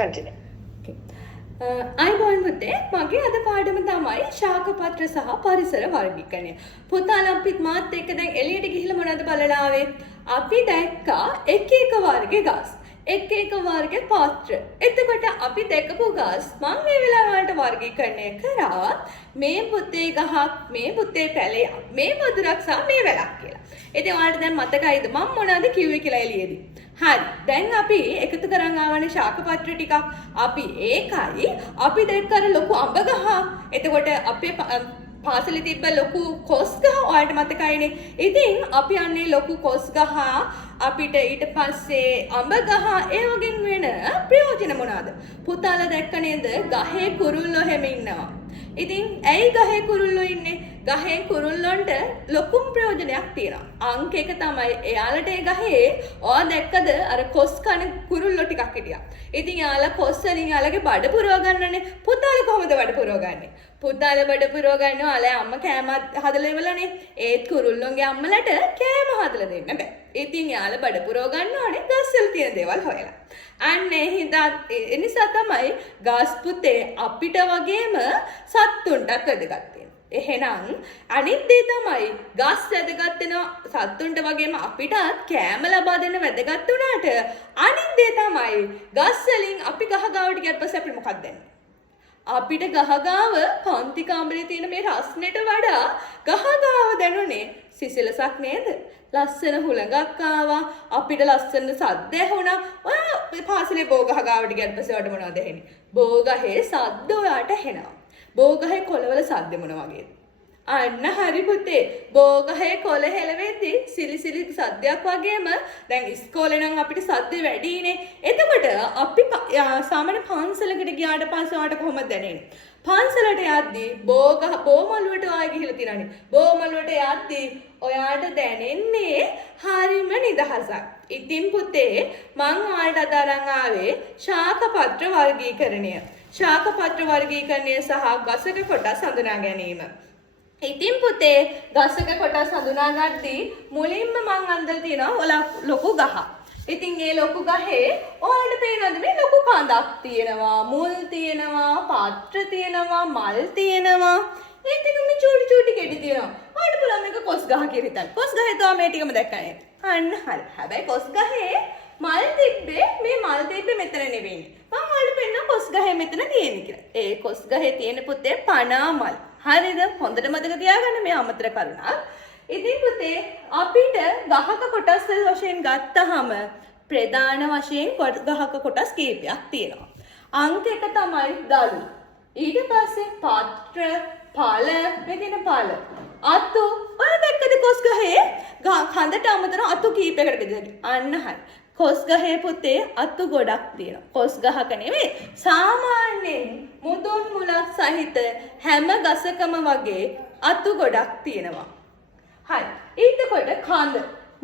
continue. අයිබෝන් පුතේ මගේ අද පාඩම තමයි ශාක පත්‍ර සහ පරිසර වර්ගීකරණය. පුතාලා අපිත් මාත් එක්ක දැන් එළියට ගිහිල්ලා මොනවද බලලා ආවේ? අපි දැක්කා එක එක වර්ගයේ ගස්. එක එක වර්ගයේ පාත්‍ර. එතකොට අපි දැකපු ගස් මම මේ වෙලාවට වර්ගීකරණය කරා මේ පුතේ ගහක්, මේ පුතේ පැලයක්, මේ වදුරක් සහ මේ වැලක් කියලා. ඉතින් ඔයාලට දැන් මතකයිද මම මොනවද කිව්වේ කියලා එළියේදී? හරි. දැන් අපි එකතු කරන් ආවනේ ශාක පත්‍ර ටිකක්. අපි ඒකයි අපි දැක්ක අර ලොකු අඹ ගහ. එතකොට අපේ පාසලේ තිබ්බ ලොකු කොස් ගහ ඔයාලට මතකයිනේ. ඉතින් අපි යන්නේ ලොකු කොස් ගහ අපිට ඊට පස්සේ අඹ ගහ ඒ වගේ වෙන ප්‍රයෝජන මොනවාද? පුතාලා දැක්ක නේද? ගහේ කුරුල්ලෝ හැම ඉන්නවා. ඉතින් ඇයි ගහේ කුරුල්ලෝ ඉන්නේ? ගහේ කුරුල්ලන්ට ලොකුම ප්‍රයෝජනයක් තියෙනවා. අංක එක තමයි එයාලට ඒ ගහේ ඔයා දැක්කද අර කොස් කන කුරුල්ලෝ ටිකක් හිටියා. ඉතින් යාලා කොස් වලින් යාලගේ බඩ පුරව ගන්නනේ. පුතාලා කොහොමද බඩ පුරව ගන්නේ? පුතාලා බඩ පුරව ගන්නවා යාලා අම්මා කෑම හදලා ඉවරනේ. ඒත් කුරුල්ලොන්ගේ අම්මලට කෑම හදලා දෙන්න බෑ. ඉතින් යාලා බඩ පුරව ගන්නවානේ ගස් වල තියෙන දේවල් හොයලා. අන්න ඒ නිසා තමයි ගස් පුතේ අපිට වගේම සත්තුන්ටත් වැදගත්. එහෙනම් අනිත් දේ තමයි ගස් වැදගත් වෙනවා සත්තුන්ට වගේම අපිටත් කෑම ලබා දෙන්න වැදගත් වුණාට අනිත් දේ තමයි ගස් වලින් අපි ගහ ගාවට ගියත් පස්සේ අපිට මොකක්ද දෙන්නේ? අපිට ගහ ගාව පන්ති කාමරේ තියෙන මේ රස්නෙට වඩා ගහ ගාව දැනුනේ සිසිලසක් නේද? ලස්සන හුළඟක් ආවා අපිට ලස්සන සද්ද ඇහුණා. ඔය පාසලේ බෝගහ ගාවට ගියත් පස්සේ ඔයාලට මොනවද ඇහෙන්නේ? බෝගහේ සද්ද ඔයාට ඇහෙනවා. බෝගහේ කොළවල සද්ද මොන වගේද? අන්න හරි පුතේ. බෝගහේ කොළ හෙලවෙද්දී සිලිසිලි සද්දයක් වගේම දැන් ඉස්කෝලේ නම් අපිට සද්ද වැඩිනේ. එතකොට අපි සාමාන්‍ය පන්සලකට ගියාට පස්සේ ඔයාලට කොහොමද දැනෙන්නේ? පන්සලට යද්දී බෝමළුවට ඔයා ගිහිල්ලා තියනනේ. බෝමළුවට යද්දී ඔයාට දැනෙන්නේ හරිම නිදහසක්. ඉතින් පුතේ මං ඔයාලට අද අරන් ආවේ ශාක පත්‍ර වර්ගීකරණය. ශාක පත්‍ර වර්ගීකරණය සහ ගසක කොටස් හඳුනා ගැනීම. ඉතින් පුතේ ගසක කොටස් හඳුනා ගද්දී මුලින්ම මං අන්දලා තියෙනවා ලොකු ගහ. ඉතින් මේ ලොකු ගහේ ඔයාලට පේනවද මේ ලොකු කඳක් තියෙනවා, මුල් තියෙනවා, පාත්‍ර තියෙනවා, මල් තියෙනවා. ඒත් එක මේ චූටි ගෙඩි තියෙනවා. ඔයාලට පුළුවන් මේක කොස් ගහ කියලා හිතන්න. කොස් ගහේ තමයි මේ ටිකම දැක්කනේ. අන්න හරි. හැබැයි කොස් ගහේ මල් තිබ්බේ මේ මල් තිබ්බේ මෙතන නෙවෙයි. මම ඔයාලට පෙන්නන කොස් ගහේ මෙතන තියෙන කියලා. ඒ කොස් ගහේ තියෙන පුතේ පනා මල්. හරිද? හොඳට මතක තියාගන්න මේ අමතර කරුණා. ඉතින් පුතේ අපිට ගහක කොටස් වශයෙන් ගත්තහම ප්‍රධාන වශයෙන් ගහක කොටස් කීපයක් තියෙනවා. අංක එක තමයි දළු. ඊට පස්සේ පාත්‍ර, පළ, මෙතන පළ. අතු ඔය දැක්කද කොස් ගහේ කඳට අමතර අතු කීපයකට බෙදලා. අන්න හරි. කොස් ගහේ පුතේ අතු ගොඩක් තියෙනවා. කොස් ගහක නෙවෙයි සාමාන්‍යයෙන් මුදුන් මුලක් සහිත හැම ගසකම වගේ අතු ගොඩක් තියෙනවා. හරි. ඊටකොට කඳ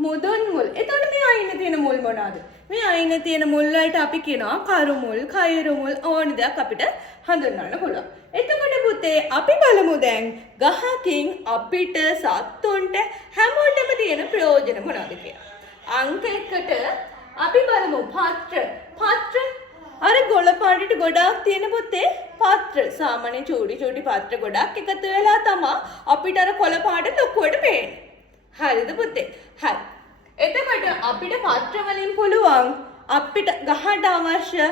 මුදුන් මුල්. එතකොට මේ අයිනේ තියෙන මුල් මොනවාද? මේ අයිනේ තියෙන මුල් වලට අපි කියනවා කරු මුල්, කයිරු මුල් ඕන දෙයක් අපිට හඳුන්වන්න පුළුවන්. එතකොට පුතේ අපි බලමු දැන් ගහකින් අපිට සත්තුන්ට හැමෝටම තියෙන ප්‍රයෝජන මොනවද කියලා. අංක 1ට අපි බලමු පාත්‍ර. අර ගොළ පාටට ගොඩාක් තියෙන පුතේ පාත්‍ර. සාමාන්‍ය චූටි පාත්‍ර ගොඩක් එකතු වෙලා තමයි අපිට අර කොළ පාට ලොකුවට පේන්නේ. හරිද පුතේ? හරි. එතකොට අපිට පාත්‍ර වලින් පුළුවන් අපිට ගහට අවශ්‍ය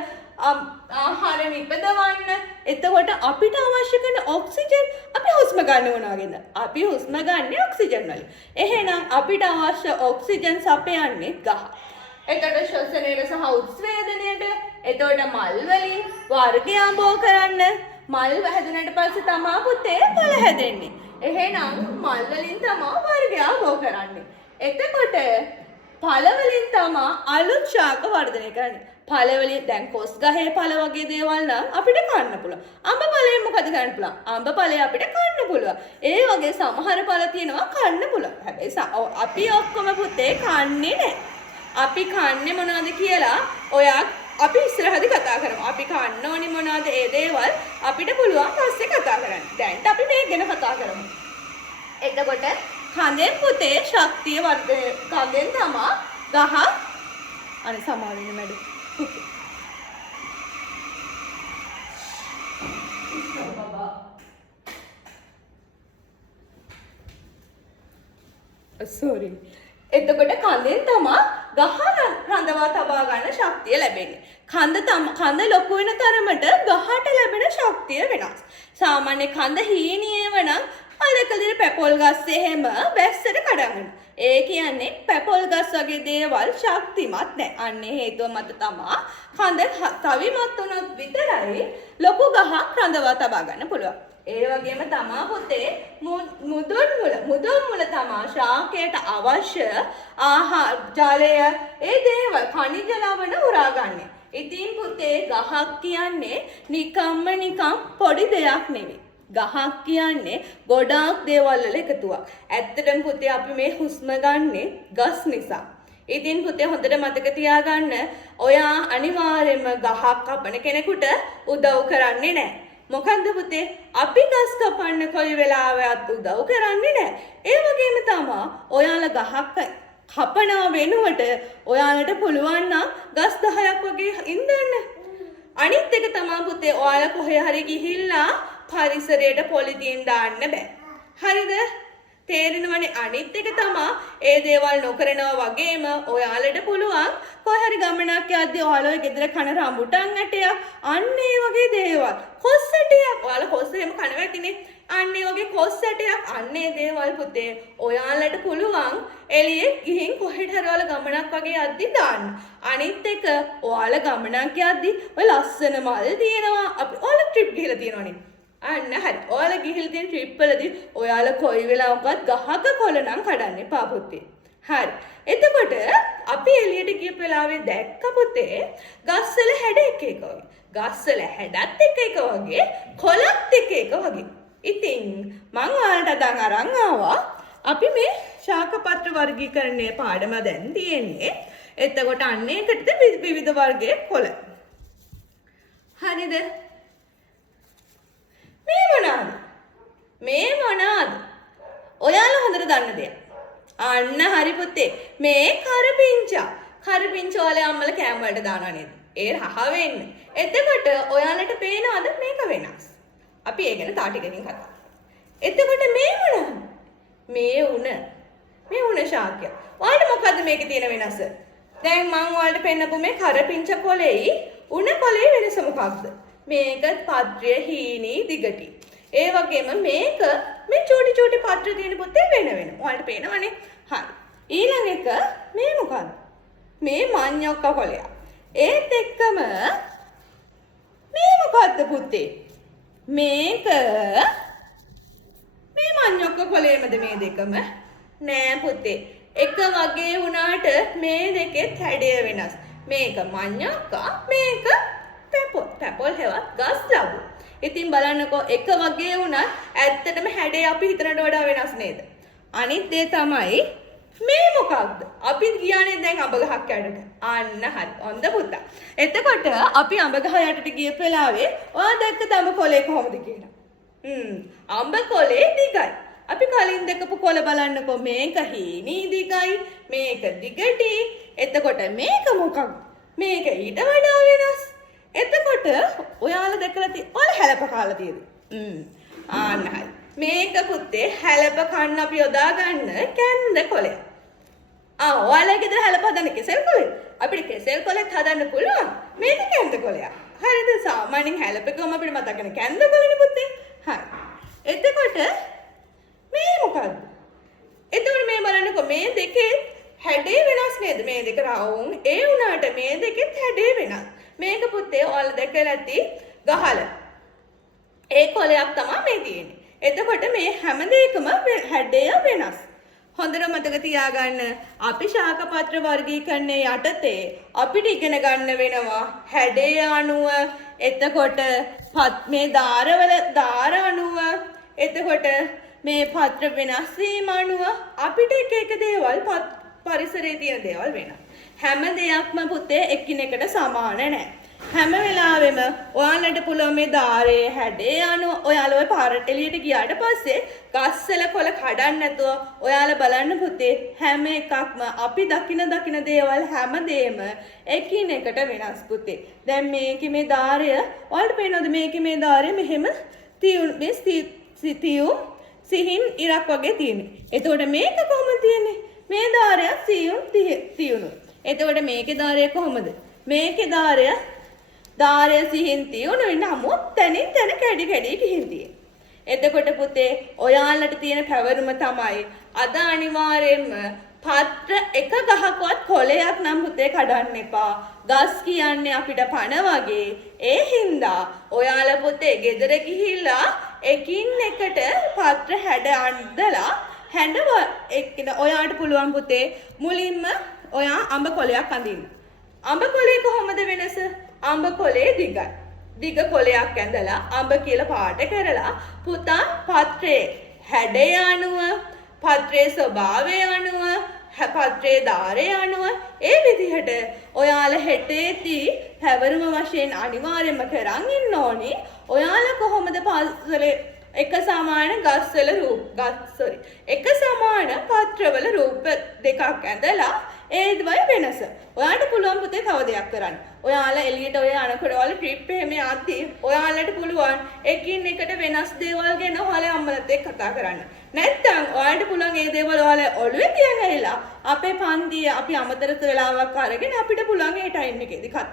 ආහාර නිපදවන්න. එතකොට අපිට අවශ්‍ය කරන ඔක්සිජන් අපි හුස්ම ගන්න මොනවාගෙන්ද? අපි හුස්ම ගන්න ඔක්සිජන් වලින්. එහෙනම් අපිට අවශ්‍ය ඔක්සිජන් සපයන්නේ ගහ. එතකොට ශ්වසනයට සහ උත්ස්වේදනයට එතකොට මල් වලින් වර්ගය ආඹෝ කරන්න. මල් හැදුනට පස්සේ තමයි පුතේ පළ හැදෙන්නේ. එහෙනම් මල් වලින් තමයි වර්ගය ආඹෝ කරන්නේ. එතකොට පළ වලින් තමයි අලුත් ශාක වර්ධනය කරන්නේ. පළ වලින් දැන් කොස් ගහේ පළ වගේ දේවල් නම් අපිට කන්න පුළුවන්. අඹ පළයෙන් මොකද කරන්න පුළුවන්? අඹ පළය අපිට කන්න පුළුවන්. ඒ වගේ සමහර පළ තියෙනවා කන්න පුළුවන්. හැබැයි අපි ඔක්කොම පුතේ කන්නේ නැහැ. අපි කන්නේ මොනවද කියලා ඔයා අපි ඉස්සරහදී කතා කරමු. අපි කන්න ඕනි මොනවද ඒ දේවල් අපිට පුළුවන් පස්සේ කතා කරන්න. දැන් අපි මේක ගැන කතා කරමු. එතකොට කඳෙන් පුතේ ශක්තිය වර්ධනය කඳෙන් තමයි ගහ අනේ සමාවෙන්න මැඩ. sorry. එතකොට කඳෙන් තමයි ගහ රඳවා තබා ගන්න ශක්තිය ලැබෙන්නේ. කඳ ලොකු වෙන තරමට ගහට ලැබෙන ශක්තිය වෙනස්. සාමාන්‍ය කඳ හීනියේව නම් අලකලිර පැපොල් ගස් එහෙම වැස්සට කඩන්න. ඒ කියන්නේ පැපොල් ගස් වගේ දේවල් ශක්තිමත් නැහැ. අන්නේ හේතුව මත තමයි කඳ තවිමත් වුණොත් විතරයි ලොකු ගහක් රඳවා තබා ගන්න පුළුවන්. ඒ වගේම තමා පුතේ මුදුන් මුල තමා ශාකයට අවශ්‍ය ආහාර ජලය ඒ දේවල් khනිජ ලවණ උරාගන්නේ. ඉතින් පුතේ ගහක් කියන්නේ නිකම් පොඩි දෙයක් නෙවෙයි. ගහක් කියන්නේ ගොඩාක් දේවල් වල එකතුවක්. ඇත්තටම පුතේ අපි මේ හුස්ම ගන්නෙ ගස් නිසා. ඉතින් පුතේ හොඳට මතක තියාගන්න ඔයා අනිවාර්යයෙන්ම ගහක් කපන කෙනෙකුට උදව් කරන්නේ නැහැ. මොකන්ද පුතේ අපි ගස් කපන්න කොයි වෙලාවෙවත් උදව් කරන්නේ නැහැ. ඒ වගේම තමයි ඔයාලා ගහක් කපනවා වෙනුවට ඔයාලට පුළුවන් නම් ගස් 10ක් වගේ ඉඳන්න. අනිත් එක තමයි පුතේ ඔයාලා කොහේ හරි ගිහිල්ලා පරිසරයට පොලිතින් දාන්න බෑ. හරිද? තේරෙනවනේ. අනිත් එක තමයි ඒ දේවල් නොකරනවා වගේම ඔයාලට පුළුවන් කොහේ හරි ගමනක් යද්දී ඔයාලා ගෙදර කන රඹුටන් ඇටයක් අන්න ඒ වගේ දේවල් කොස් ඇටයක් ඔයාලා කොස් එහෙම කනවා ඇතිනේ අන්න ඒ වගේ කොස් ඇටයක් අන්න ඒ දේවල් පුතේ ඔයාලට පුළුවන් එළියේ ගිහින් කොහෙට හරි ඔයාලා ගමනක් වගේ යද්දී දාන්න. අනිත් එක ඔයාලා ගමනක් යද්දී ඔය ලස්සන මල් තියෙනවා අපි ඔයාලා ට්‍රිප් ගිහලා තියෙනවනේ අන්න හරි. ඔයාලා ගිහිල්ලා තියෙන ට්‍රිප් වලදී ඔයාලා කොයි වෙලාවකවත් ගහක කොළ නම් කඩන්න එපා පුතේ. හරි. එතකොට අපි එළියට ගිය වෙලාවේ දැක්ක පුතේ ගස්වල හැඩ එක එක වගේ. ගස්වල හැඩත් එක එක වගේ, කොළත් එක එක වගේ. ඉතින් මම ඔයාලට අදන් අරන් ආවා. අපි මේ ශාකපත්‍ර වර්ගීකරණයේ පාඩම දැන් තියෙන්නේ. එතකොට අන්න ඒකට විවිධ වර්ගයේ කොළ. හරිද? මේ මොනවාද? ඔයාලා හොඳට දන්න දෙයක්. අන්න හරි පුතේ. මේ කරපිංචා. කරපිංචා ඔයාලා අම්මලා කෑම වලට දානවා නේද? ඒ රහ වෙන්න. එතකොට ඔයාලට පේනවද මේක වෙනස්? අපි ඒ ගැන තා ටිකකින් කතා. එතකොට මේ මොනවාද? මේ උණ ශාකය. ඔයාලට මොකද්ද මේකේ තියෙන වෙනස? දැන් මම ඔයාලට පෙන්නපු මේ කරපිංචා කොලෙයි උණ කොලෙයි වෙනස මොකක්ද? මේක පත්‍රය හීනී දිගටි. ඒ වගේම මේක මේ චූටි පත්‍ර තියෙන පුතේ වෙන. ඔයාලට පේනවනේ. හරි. ඊළඟ එක මේ මොකක්ද? මේ මඤ්ඤොක්ක කොලයක්. ඒත් එක්කම මේ මොකක්ද පුතේ? මේක මේ මඤ්ඤොක්ක කොලේමද මේ දෙකම? නෑ පුතේ. එක වගේ වුණාට මේ දෙකෙත් හැඩය වෙනස්. මේක මඤ්ඤොක්ක මේක පැපොල් හෙවත් ගස් ලබු. ඉතින් බලන්නකෝ එක වගේ වුණත් ඇත්තටම හැඩය අපි හිතනට වඩා වෙනස් නේද? අනිත් දේ තමයි මේ මොකක්ද? අපි ගියානේ දැන් අඹ ගහක් යටට. අන්න හරි. හොඳ පුතා. එතකොට අපි අඹ ගහ යටට ගිය වෙලාවේ ඔයා දැක්කද අඹ කොලේ කොහොමද කියලා? අඹ කොලේ දිගයි. අපි කලින් දැකපු කොළ බලන්නකෝ මේක හීනී දිගයි, මේක දිගටි. එතකොට මේක මොකක්ද? මේක ඊට වඩා වෙනස්. එතකොට ඔයාලා දැකලා ඔයාලා හැලප කාලා තියෙද? ආන්න හරි. මේක පුතේ හැලප කන්න අපි යොදා ගන්න කැන්ද කොලය. ඔයාලා ගෙදර හැලප හදන්න කෙසෙල් කොලේ. අපිට කෙසෙල් කොලෙත් හදන්න පුළුවන්. මේක කැන්ද කොලයක්. හරිද? සාමාන්‍යයෙන් හැලපකම අපිට මතක වෙන කැන්ද කොලනේ පුතේ. හරි. එතකොට මේ මොකද්ද? එතකොට මේ බලන්නකෝ මේ දෙකේ හැඩේ වෙනස් නේද? මේ දෙක රවුම් ඒ වුණාට මේ දෙකෙත් හැඩේ වෙනස්. මේක පුතේ ඔයාලා දැකලා ඇති ගහල. ඒ කොලයක් තමයි මේ තියෙන්නේ. එතකොට මේ හැම දෙයකම හැඩය වෙනස්. හොඳට මතක තියාගන්න අපි ශාකපත්‍ර වර්ගීකරණයේ යටතේ අපිට ඉගෙන ගන්න වෙනවා හැඩය අණුව, එතකොට මේ දාර අණුව, එතකොට මේ පත්‍ර වෙනස් වීම අණුව අපිට එක දේවල් පරිසරයේ තියෙන දේවල් වෙනවා. හැම දෙයක්ම පුතේ එකිනෙකට සමාන නැහැ. හැම වෙලාවෙම ඔයාලට පුළුවන් මේ ධාරයේ හැඩේ අනුව ඔයාලා ඔය පාරට එළියට ගියාට පස්සේ ගස්වල කොළ කඩන්න නැතුව ඔයාලා බලන්න පුතේ හැම එකක්ම අපි දකින දේවල් හැමදේම එකිනෙකට වෙනස් පුතේ. දැන් මේකේ මේ ධාරය ඔයාලට පේනවද මේකේ මේ ධාරය මෙහෙම තියුම් සිහින් ඉරක් වගේ තියෙන්නේ. එතකොට මේක කොහොමද තියෙන්නේ? මේ ධාරය සියුම් තියුණු. එතකොට මේකේ ධාරය කොහොමද? මේකේ ධාරය සිහින් තියුණුයි නමුත් තනින් තන කැඩි ගිහින් තියෙන්නේ. එතකොට පුතේ ඔයාලට තියෙන පැවරුම තමයි අද අනිවාර්යයෙන්ම පත්‍ර එක ගහකවත් කොළයක් නම් පුතේ කඩන්න එපා. ගස් කියන්නේ අපිට පණ වගේ. ඒ හින්දා ඔයාලා පුතේ ගෙදර ගිහිල්ලා එකින් එකට පත්‍ර හැඩ අඳලා ඔයාට පුළුවන් පුතේ මුලින්ම ඔයා අඹ කොළයක් අඳින්න. අඹ කොළේ කොහොමද වෙනස? අඹ කොළේ දිගයි. දිග කොළයක් ඇඳලා අඹ කියලා පාට කරලා පුතා පත්‍රයේ හැඩය අනුව පත්‍රයේ ස්වභාවය අනුව පත්‍රයේ ධාරය අනුව ඒ විදිහට ඔයාලා හෙටේදී පැවරුම වශයෙන් අනිවාර්යයෙන්ම කරන් ඉන්න ඕනි. ඔයාලා කොහොමද පාසලේ එක සමාන එක සමාන පත්‍රවල රූප දෙකක් ඇඳලා ඒවයි වෙනස. ඔයාලට පුළුවන් පුතේ තව දෙයක් කරන්න. ඔයාලා එළියට ඔය යනකොට ඔයාලා ට්‍රිප් එහෙම යද්දී ඔයාලට පුළුවන් එකින් එකට වෙනස් දේවල් ගැන ඔයාලා අම්මලත් එක්ක කතා කරන්න. නැත්නම් ඔයාලට පුළුවන් මේ දේවල් ඔයාලා ඔළුවේ තියන් ඇවිල්ලා අපේ පන්තිය අපි අමතර වෙලාවක් අරගෙන අපිට පුළුවන් ඒ ටයිම් එකේදී කතා